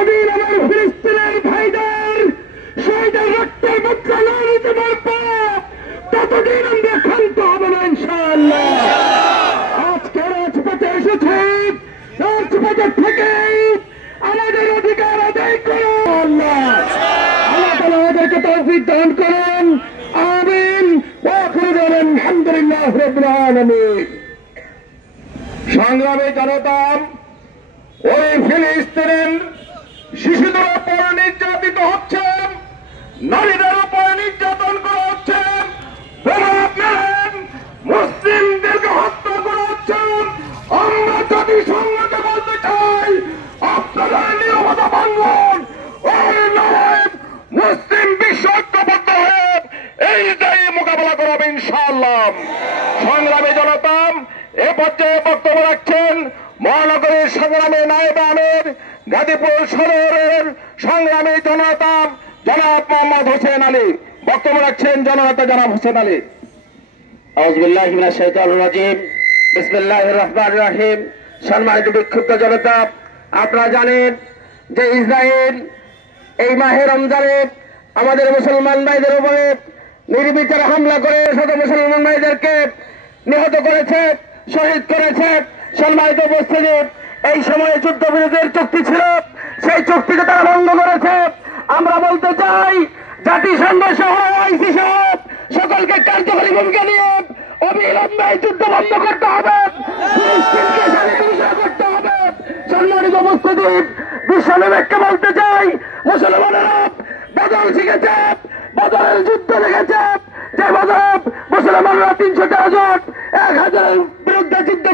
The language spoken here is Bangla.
যতদিন আমার ফিলিস্তিনের ভাইদের শহীদের রক্তের বদলা না নিতে পারবো ততদিন আমরা ক্ষান্ত হব না ইনশাআল্লাহ। আজকে রাজপথে এসেছে, রাজপথের থেকে আমাদের অধিকার আদায় করুন। আল্লাহ তাআলা আমাদেরকে তৌফিক দান করুন, আমিন। ওয়া আখিরু দাওয়ানা আলহামদুলিল্লাহি রাব্বিল আলামিন। সংগ্রামী জনতা, ওই ফিলিস্তিনের শিশুদের উপর নির্যাতিত হচ্ছে, নারীদের উপর নির্যাতন করা হচ্ছে, মুসলিমদেরকে হত্যা করা হচ্ছে। আমরা জাতিসংঘকে বলতে চাই, আপনারা নিরবতা ভাঙুন। ওই নয়, মুসলিম বিশ্ব ঐক্যবদ্ধ হয়ে এই দায়ী মোকাবেলা করবে ইনশাআল্লাহ। সংগ্রামী জনতা, এ পর্যায়ে বক্তব্য রাখছেন মহানগরীর সংগ্রামী নায়েব আমির, গাজীপুর সদরের সংগ্রামী জনতা জনাব মোহাম্মদ হোসেন আলী। বক্তব্য রাখছেন জননেতা জনাব হোসেন আলী। আউযু বিল্লাহি মিনাশ শাইতানির রাজিম, বিসমিল্লাহির রহমানির রহিম। সম্মানিত বিক্ষুব্ধ জনতা, আপনারা জানেন যে ইসরায়েল এই মাহে রমজানে আমাদের মুসলমান ভাইদের উপরে নির্বিচারে হামলা করে শত মুসলমান ভাইদেরকে নিহত করেছে, শহীদ করেছে। সম্মানিত উপস্থিতি, এই সময়ে যুদ্ধবিরতির চুক্তি ছিল, সেই চুক্তিকে তারা ভঙ্গ করেছে। আমরা বলতে চাই, জাতিসংঘ সহ আইসি সহ সকলকে কার্যকরী ভূমিকা নিয়ে অবিলম্বে যুদ্ধ বন্ধ করতে হবে, ফিলিস্তিনকে স্বাধীন করতে হবে। সম্মানিত উপস্থিতি, বিশ্ববিবেককে বলতে চাই, মুসলমানেরা বদল শিখেছে, বদলের যুদ্ধ দেখেছে, যে বদল মুসলমানরা 313 জন 1000-এর বিরুদ্ধে যুদ্ধ